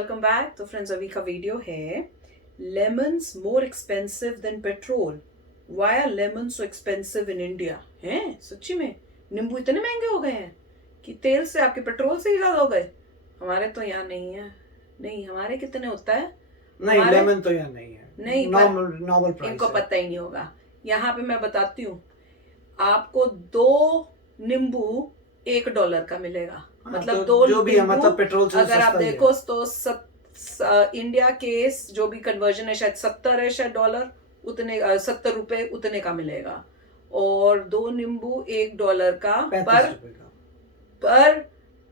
Welcome back. तो friends, अभी का वीडियो है lemons more expensive than petrol, why are lemon so expensive in India. हैं सच्ची में नींबू इतने महंगे हो गए हैं कि तेल से आपके पेट्रोल से ही ज्यादा हो गए। हमारे तो यहाँ नहीं है। नहीं, हमारे कितने होता है? नहीं, लेमन तो यहाँ नहीं है। नहीं, नॉर्मल प्राइस इनको पता ही नहीं होगा। यहाँ पे मैं बताती हूँ, आपको 2 नींबू $1 का मिलेगा। मतलब तो 2 जो भी है, मतलब पेट्रोल से अगर आप देखो तो इंडिया के जो भी कन्वर्जन है शायद 70 है, शायद डॉलर उतने 70 रुपए उतने का मिलेगा। और 2 नींबू $1 का पर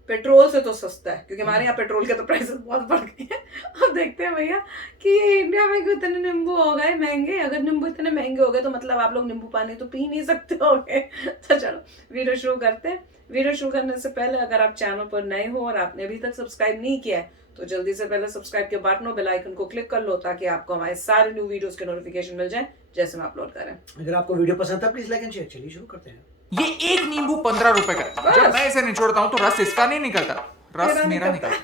पेट्रोल से तो सस्ता है, क्योंकि हमारे यहाँ पेट्रोल के तो प्राइसेस बहुत बढ़ गए हैं। अब देखते हैं भैया कि ये इंडिया में क्यों इतने नींबू हो गए महंगे। अगर नींबू इतने महंगे हो गए तो मतलब आप लोग नींबू पानी तो पी नहीं सकते होंगे। तो चलो वीडियो शुरू करते हैं। वीडियो शुरू करने से पहले अगर आप चैनल पर नए हो और आपने अभी तक सब्सक्राइब नहीं किया है तो जल्दी से पहले सब्सक्राइब के बटन और बेल आइकन को क्लिक कर लो, ताकि आपको हमारे सारे न्यू वीडियोस के नोटिफिकेशन मिल जाए जैसे हम अपलोड करें। अगर आपको वीडियो पसंद है प्लीज लाइक एंड शेयर। चलिए शुरू करते हैं। ये एक नींबू 15 रुपए का है। जब मैं इसे निचोड़ता हूँ तो रस इसका नहीं निकलता, रस मेरा निकलता।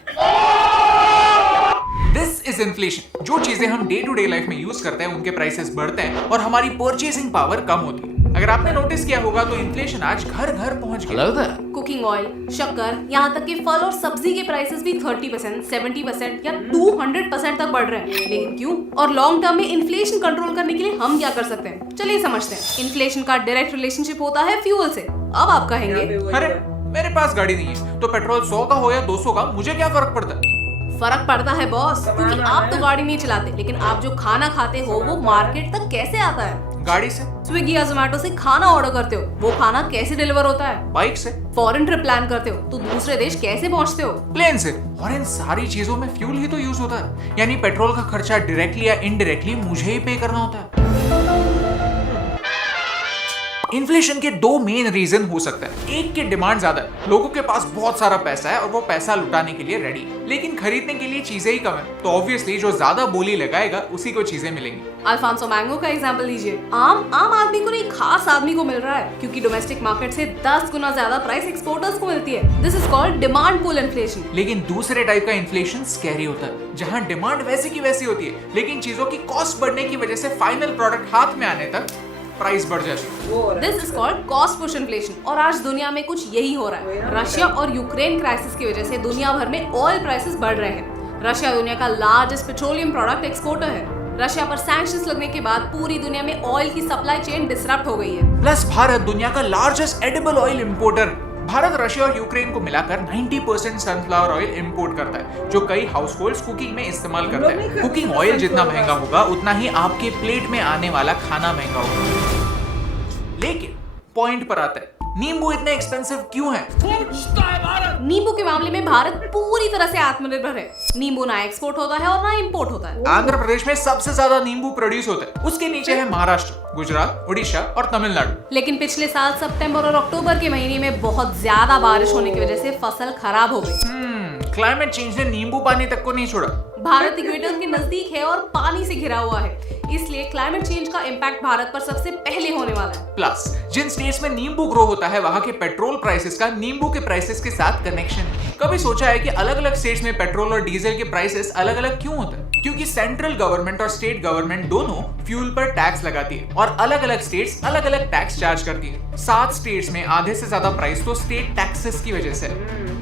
This is inflation. जो चीजें हम डे टू डे लाइफ में यूज करते हैं उनके प्राइसेस बढ़ते हैं और हमारी परचेसिंग पावर कम होती है। अगर आपने नोटिस किया होगा तो इन्फ्लेशन आज घर घर पहुंच गया। कुकिंग ऑयल, शक्कर, यहाँ तक कि फल और सब्जी के प्राइसेस भी 30%, 70% या 200% तक बढ़ रहे हैं। लेकिन क्यों? और लॉन्ग टर्म में इन्फ्लेशन कंट्रोल करने के लिए हम क्या कर सकते हैं? चलिए समझते हैं। इन्फ्लेशन का डायरेक्ट रिलेशनशिप होता है फ्यूल से। अब आप कहेंगे, अरे मेरे पास गाड़ी नहीं है तो पेट्रोल 100 का हो या 200 का मुझे क्या फर्क पड़ता है? फर्क पड़ता है बॉस, क्योंकि आप तो गाड़ी नहीं चलाते, लेकिन आप जो खाना खाते हो वो मार्केट तक कैसे आता है? गाड़ी से। स्विगी या जोमेटो से खाना ऑर्डर करते हो, वो खाना कैसे डिलीवर होता है? बाइक से। फॉरेन ट्रिप प्लान करते हो तो दूसरे देश कैसे पहुंचते हो? प्लेन से। और इन सारी चीजों में फ्यूल ही तो यूज होता है, यानी पेट्रोल का खर्चा डायरेक्टली या इनडायरेक्टली मुझे ही पे करना होता है। इन्फ्लेशन के 2 मेन रीजन हो सकते हैं। एक की डिमांड ज्यादा है, लोगों के पास बहुत सारा पैसा है और वो पैसा लुटाने के लिए रेडी, लेकिन खरीदने के लिए चीजें ही कम है, तो ऑब्वियसली जो ज्यादा बोली लगाएगा उसी को चीजें मिलेंगी। अल्फांसो मैंगो का एग्जांपल लीजिए। आम आदमी को नहीं, खास आदमी को मिल रहा है, क्योंकि डोमेस्टिक मार्केट से 10 गुना ज्यादा प्राइस एक्सपोर्टर्स को मिलती है। This is called demand pull inflation. लेकिन दूसरे टाइप का इन्फ्लेशन स्कैरी होता है, जहाँ डिमांड वैसी की वैसी होती है, लेकिन चीजों की कॉस्ट बढ़ने की वजह से फाइनल प्रोडक्ट हाथ में आने तक प्राइस बढ़ जाती है। This is called cost push inflation. और आज दुनिया में कुछ यही हो रहा है। रशिया और यूक्रेन क्राइसिस की वजह से दुनिया भर में ऑयल प्राइसेस बढ़ रहे हैं। रशिया दुनिया का लार्जेस्ट पेट्रोलियम प्रोडक्ट एक्सपोर्टर है। रशिया पर सैंक्शंस लगने के बाद पूरी दुनिया में ऑयल की सप्लाई चेन डिसरप्ट हो गई है। प्लस भारत दुनिया का largest edible oil importer. Bharat Russia और यूक्रेन को मिलाकर 90% सनफ्लावर ऑयल इंपोर्ट करता है, जो कई हाउसहोल्ड्स कुकिंग में इस्तेमाल करते हैं। कुकिंग ऑयल जितना महंगा होगा उतना ही आपके प्लेट में आने वाला खाना महंगा होगा। लेकिन पॉइंट पर आता है, नींबू इतने एक्सपेंसिव क्यों है? नींबू के मामले में भारत पूरी तरह से आत्मनिर्भर है। नींबू ना एक्सपोर्ट होता है और ना इंपोर्ट होता है। आंध्र प्रदेश में सबसे ज्यादा नींबू प्रोड्यूस होता है, उसके नीचे है महाराष्ट्र, गुजरात, उड़ीसा और तमिलनाडु। लेकिन पिछले साल सितंबर और अक्टूबर के महीने में बहुत ज्यादा बारिश होने की वजह से फसल खराब हो गई। क्लाइमेट चेंज ने नींबू पानी तक को नहीं छोड़ा। भारत इक्वेटर के नजदीक है और पानी से घिरा हुआ है, इसलिए क्लाइमेट चेंज का इम्पैक्ट भारत पर सबसे पहले होने वाला है। प्लस जिन स्टेट्स में नींबू ग्रो होता है वहां के पेट्रोल प्राइसेस का नींबू के प्राइसेस के साथ कनेक्शन। कभी सोचा है कि अलग अलग स्टेट्स में पेट्रोल और डीजल के प्राइसेस अलग अलग क्यों होते हैं? क्योंकि सेंट्रल गवर्नमेंट और स्टेट गवर्नमेंट दोनों फ्यूल पर टैक्स लगाती है और अलग अलग स्टेट्स अलग अलग टैक्स चार्ज करती है। 7 स्टेट्स में आधे से ज्यादा प्राइस तो स्टेट टैक्सेस की वजह से।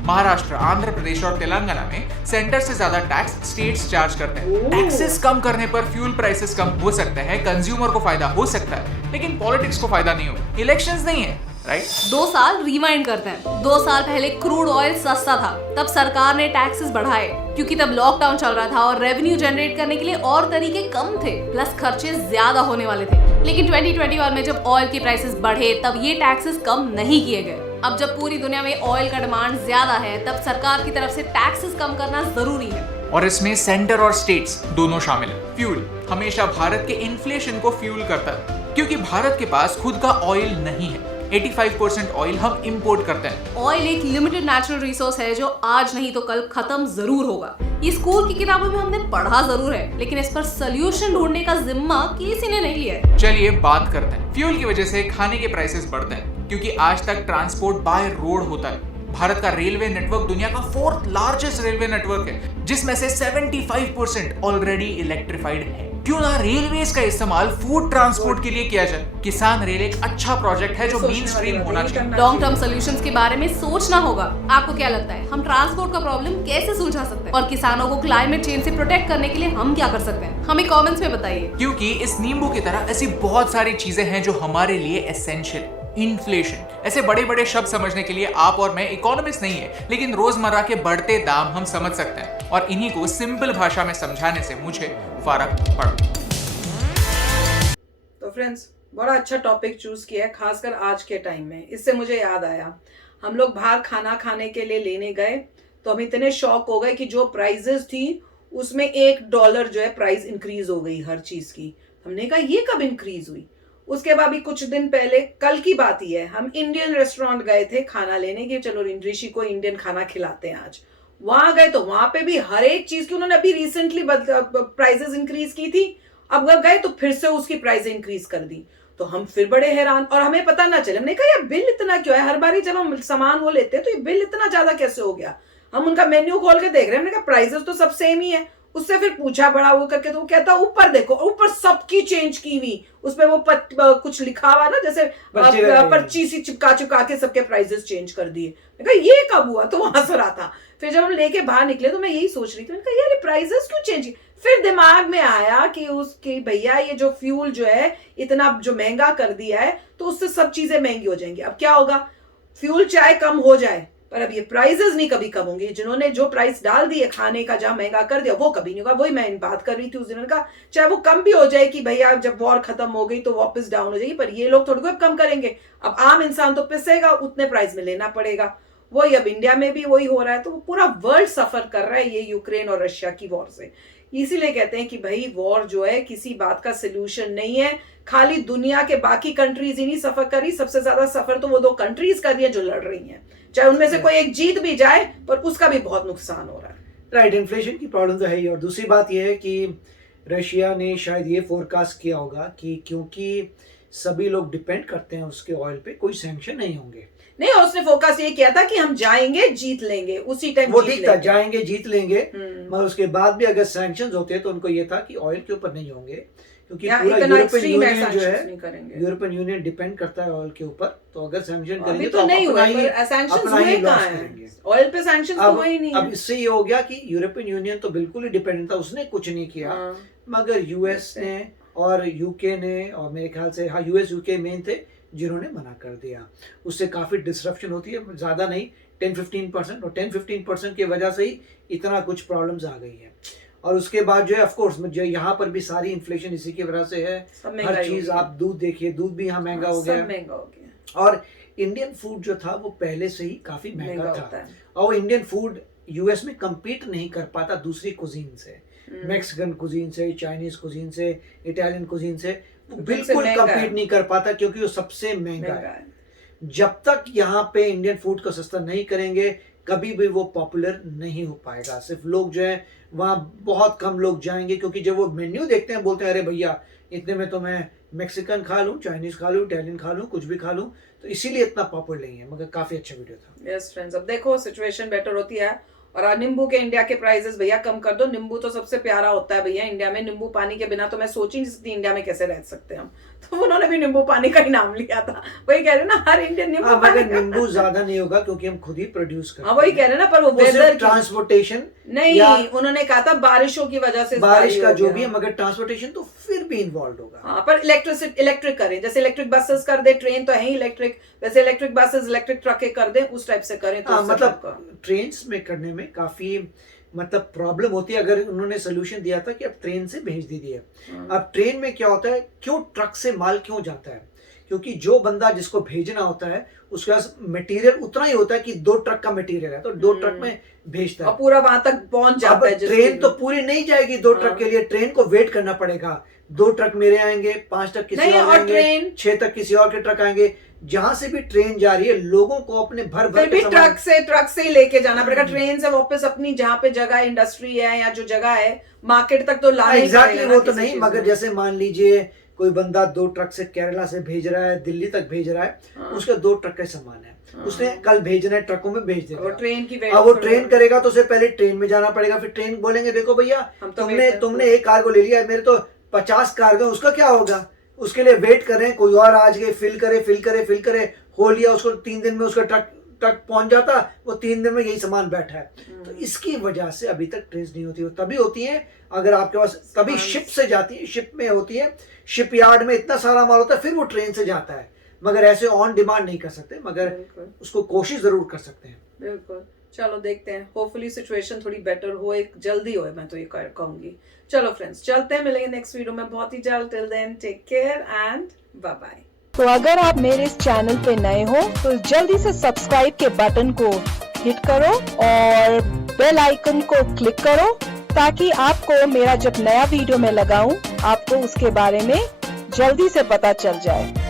महाराष्ट्र, आंध्र प्रदेश और तेलंगाना में सेंटर से ज्यादा टैक्स स्टेट्स चार्ज करते हैं। टैक्सेस कम करने पर फ्यूल प्राइसेस कम हो सकते हैं, कंज्यूमर को फायदा हो सकता है, लेकिन पॉलिटिक्स को फायदा नहीं हो। इलेक्शंस नहीं है, राइट? 2 साल रिवाइंड करते हैं। 2 साल पहले क्रूड ऑयल सस्ता था, तब सरकार ने टैक्सेस बढ़ाए, क्योंकि तब लॉकडाउन चल रहा था और रेवेन्यू जनरेट करने के लिए और तरीके कम थे, प्लस खर्चे ज्यादा होने वाले थे। लेकिन 2021 में जब ऑयल के प्राइसेस बढ़े तब ये टैक्सेस कम नहीं किए गए। अब जब पूरी दुनिया में ऑयल का डिमांड ज्यादा है तब सरकार की तरफ से टैक्सेस कम करना जरूरी है। और इसमें सेंटर और स्टेट्स दोनों शामिल है। फ्यूल हमेशा भारत के इन्फ्लेशन को फ्यूल करता है, क्योंकि भारत के पास खुद का ऑयल नहीं है। 85% ऑयल हम इंपोर्ट करते हैं। ऑयल एक लिमिटेड नेचुरल रिसोर्स है जो आज नहीं तो कल खत्म जरूर होगा। ये स्कूल की किताबों में हमने पढ़ा जरूर है, लेकिन इस पर सोल्यूशन ढूंढने का जिम्मा किसी ने नहीं लिया है। चलिए बात करते हैं। फ्यूल की वजह से खाने के प्राइसेस बढ़ते हैं, क्योंकि आज तक ट्रांसपोर्ट बाय रोड होता है। भारत का रेलवे नेटवर्क दुनिया का 4th लार्जेस्ट रेलवे नेटवर्क है, जिसमें से 75% ऑलरेडी इलेक्ट्रिफाइड है। क्यों ना रेलवेज का इस्तेमाल फूड ट्रांसपोर्ट के लिए किया जाए। किसान रेल एक अच्छा प्रोजेक्ट है जो मेन स्ट्रीम होना चाहिए। लॉन्ग टर्म सॉल्यूशंस के बारे में सोचना होगा। आपको क्या लगता है, हम ट्रांसपोर्ट का प्रॉब्लम कैसे सुलझा सकते हैं और किसानों को क्लाइमेट चेंज से प्रोटेक्ट करने के लिए हम क्या कर सकते हैं? हमें कमेंट्स में बताइए। क्योंकि इस नींबू की तरह ऐसी बहुत सारी चीजें हैं जो हमारे लिए एसेंशियल। इन्फ्लेशन, ऐसे बड़े बड़े शब्द समझने के लिए आप और मैं इकोनॉमिस्ट नहीं है, लेकिन रोजमर्रा के बढ़ते दाम हम समझ सकते हैं और इन्हीं को सिंपल भाषा में समझाने से मुझे फर्क पड़ा। तो फ्रेंड्स, बड़ा अच्छा टॉपिक चूज किया है, खासकर आज के टाइम में। इससे मुझे याद आया, हम लोग बाहर खाना खाने के लिए लेने गए तो हम इतने शॉक हो गए कि जो प्राइजेस थी उसमें $1 जो है प्राइस इंक्रीज हो गई हर चीज की। हमने कहा ये कब इंक्रीज हुई? उसके बाद भी कुछ दिन पहले, कल की बात ही है, हम इंडियन रेस्टोरेंट गए थे खाना लेने के, चलो ऋषि को इंडियन खाना खिलाते हैं आज। वहां गए तो वहां पे भी हर एक चीज की उन्होंने अभी रिसेंटली प्राइसेस इंक्रीज की थी, अब गए तो फिर से उसकी प्राइस इंक्रीज कर दी। तो हम फिर बड़े हैरान, और हमें पता ना चले। हमने कहा यार बिल इतना क्यों है? हर बारी जब हम सामान वो लेते हैं तो ये बिल इतना ज्यादा कैसे हो गया? हम उनका मेन्यू खोल के देख रहे हैं, हमने कहा प्राइसेस तो सब सेम ही है। उससे फिर पूछा बड़ा वो करके, तो वो कहता ऊपर देखो, ऊपर सबकी चेंज की हुई, उसपे वो कुछ लिखा हुआ ना, जैसे पर्ची सी चिपका के सबके प्राइसेस चेंज कर दिए। मैं कहा ये कब हुआ? तो वहां से रहा था। फिर जब हम लेके बाहर निकले तो मैं यही सोच रही थी, मैंने कहा यार ये प्राइसेस क्यों चेंज? फिर दिमाग में आया कि उसकी भैया ये जो फ्यूल जो है इतना जो महंगा कर दिया है तो उससे सब चीजें महंगी हो जाएंगी। अब क्या होगा? फ्यूल चाहे कम हो जाए पर अब ये प्राइसेस नहीं कभी कम होंगे। जिन्होंने जो प्राइस डाल दी है खाने का, जहां महंगा कर दिया, वो कभी नहीं होगा। वही मैं बात कर रही थी उस दिन का, चाहे वो कम भी हो जाए कि भैया जब वॉर खत्म हो गई तो वापस डाउन हो जाएगी, पर ये लोग थोड़ी बहुत कम करेंगे। अब आम इंसान तो पिसेगा, उतने प्राइस में लेना पड़ेगा। वही अब इंडिया में भी वही हो रहा है। तो पूरा वर्ल्ड सफर कर रहा है ये यूक्रेन और रशिया की वॉर से। इसीलिए कहते हैं कि भाई वॉर जो है किसी बात का सोल्यूशन नहीं है। खाली दुनिया के बाकी कंट्रीज ही नहीं सफर कर रही, सबसे ज्यादा सफर तो वो 2 कंट्रीज कर रही है जो लड़ रही हैं। चाहे उनमें से कोई एक जीत भी जाए पर उसका भी बहुत नुकसान हो रहा है। राइट, इन्फ्लेशन की प्रॉब्लम तो है ही। और दूसरी बात यह है कि रशिया ने शायद ये फोरकास्ट किया होगा कि क्योंकि सभी लोग डिपेंड करते हैं उसके ऑयल पे, कोई सैंक्शन नहीं होंगे। नहीं, उसने फोकस ये किया था कि हम जाएंगे जीत लेंगे, उसी टाइम वो ठीक था, जाएंगे जीत लेंगे, हम्म। मगर उसके बाद भी अगर सैंक्शंस होते तो उनको ये था कि ऑयल के ऊपर नहीं होंगे, क्योंकि या पूरा इतना यूरोपियन extreme यूनियन जो sanctions नहीं है, करेंगे। यूरोपियन यूनियन डिपेंड करता है ऑयल के ऊपर। तो अगर सैंक्शन अभी करेंगे तो तो नहीं अपना हुए, ही पर sanctions अपना ही हुए लॉस कहाँ हैं? करेंगे। ऑयल पे सैंक्शंस तो हुए ही नहीं अब है। इससे ये हो गया कि यूरोपियन यूनियन तो बिल्कुल ही डिपेंडेंट था, उसने कुछ नहीं किया, हाँ। मगर यूएस ने और यूके ने, और मेरे ख्याल से हाँ यूएस यूके मेन थे जिन्होंने मना कर दिया। उससे काफ़ी डिसरप्शन होती है, ज़्यादा नहीं 10-15%, और 10-15% की वजह से ही इतना कुछ प्रॉब्लम्स आ गई हैं। और उसके बाद जो है ऑफ कोर्स जो यहाँ पर भी सारी इन्फ्लेशन इसी की वजह से है। हर चीज़ आप दूध देखिए, दूध भी यहाँ महंगा हो गया, महंगा हो गया। और इंडियन फूड जो था वो पहले से ही काफ़ी महंगा था, और वो इंडियन फूड यूएस में कम्पीट नहीं कर पाता दूसरी कुजीन से, मैक्सिकन कुजीन से, चाइनीज कुजीन से, इटालियन कुजीन से, बिल्कुल कम्पीट नहीं कर पाता क्योंकि वो सबसे महंगा है। जब तक यहाँ पे इंडियन फूड को सस्ता नहीं करेंगे कभी भी वो पॉपुलर नहीं हो पाएगा। सिर्फ लोग जो है वहाँ बहुत कम लोग जाएंगे, क्योंकि जब वो मेन्यू देखते हैं बोलते हैं अरे भैया इतने में तो मैं मैक्सिकन खा लूँ, चाइनीज खा लूँ, इटालियन खा लूँ, कुछ भी खा लूँ। तो इसीलिए इतना पॉपुलर नहीं है, मगर काफ़ी अच्छा वीडियो था। यस फ्रेंड्स, अब देखो सिचुएशन बेटर होती है। और नींबू के इंडिया के प्राइसेस भैया कम कर दो। नींबू तो सबसे प्यारा होता है भैया इंडिया में। नींबू पानी के बिना तो मैं सोच ही नहीं सकती इंडिया में कैसे रह सकते हम। तो उन्होंने भी नींबू पानी का ही नाम लिया था। वही कह रहे ना, हर इंडियन नींबू पानी। मगर नींबू ज्यादा नहीं होगा क्योंकि हम खुद ही प्रोड्यूस करते हैं। हाँ वही कह रहे ना, पर वो वेदर ट्रांसपोर्टेशन नहीं, उन्होंने कहा था बारिशों की वजह से, बारिश का जो भी है, मगर ट्रांसपोर्टेशन तो फिर भी इन्वॉल्व होगा। हाँ, पर इलेक्ट्रिक करें, जैसे इलेक्ट्रिक बसेस कर दे, ट्रेन तो है ही इलेक्ट्रिक, वैसे इलेक्ट्रिक बसेस इलेक्ट्रिक ट्रक कर दे, उस टाइप से करें तो मतलब ट्रेन में करने में काफी मतलब प्रॉब्लम होती है। अगर उन्होंने सोल्यूशन दिया था कि अब ट्रेन से भेज दीजिए। अब ट्रेन में क्या होता है, क्यों ट्रक से माल क्यों जाता है? क्योंकि जो बंदा जिसको भेजना होता है उसके पास मटेरियल उतना ही होता है कि 2 ट्रक का मटेरियल है, तो 2 ट्रक में भेजता है और पूरा वहां तक पहुंच जाता है। ट्रेन तो पूरी नहीं जाएगी 2 ट्रक के लिए, ट्रेन को वेट करना पड़ेगा। 2 ट्रक मेरे आएंगे, 5 ट्रक किसी और आएंगे, 6 तक किसी और के ट्रक आएंगे। जहां से भी ट्रेन जा रही है लोगों को अपने भर भी ट्रक से ही लेके जाना पड़ेगा। ट्रेन से वापस अपनी जहाँ पे जगह इंडस्ट्री है या जो जगह है मार्केट तक तो लाना एग्जैक्टली वो तो नहीं, मगर जैसे मान लीजिए कोई बंदा 2 ट्रक से केरला से भेज रहा है, दिल्ली तक भेज रहा है, उसके 2 ट्रक का सामान है, उसने कल भेजना है, ट्रकों में भेज देगा। ट्रेन की अब वो ट्रेन करेगा तो उसे पहले ट्रेन में जाना पड़ेगा, फिर ट्रेन बोलेंगे देखो भैया तुमने एक कार्गो ले लिया, मेरे तो 50 कार्गो, उसका क्या होगा? उसके लिए वेट कर रहे हैं, कोई और आज गए, फिल करे, हो लिया, उसको 3 दिन में उसका ट्रक पहुंच जाता, वो 3 दिन में यही सामान बैठा है। तो इसकी वजह से अभी तक ट्रेन नहीं होती, तभी होती है अगर आपके पास, तभी शिप से जाती है, शिप में होती है, शिप यार्ड में इतना सारा माल होता है, फिर वो ट्रेन से जाता है, मगर ऐसे ऑन डिमांड नहीं कर सकते, मगर उसको कोशिश जरूर कर सकते हैं। बिल्कुल, चलो देखते हैं, होपफुली सिचुएशन थोड़ी बेटर हो, एक जल्दी हो, मैं तो ये कहूंगी। चलो फ्रेंड्स, चलते हैं, मिलेंगे नेक्स्ट वीडियो में बहुत ही जल्द। Till then take care and bye bye. तो अगर आप मेरे इस चैनल पे नए हो तो जल्दी से सब्सक्राइब के बटन को हिट करो और बेल आइकन को क्लिक करो, ताकि आपको मेरा जब नया वीडियो मैं लगाऊं आपको उसके बारे में जल्दी से पता चल जाए।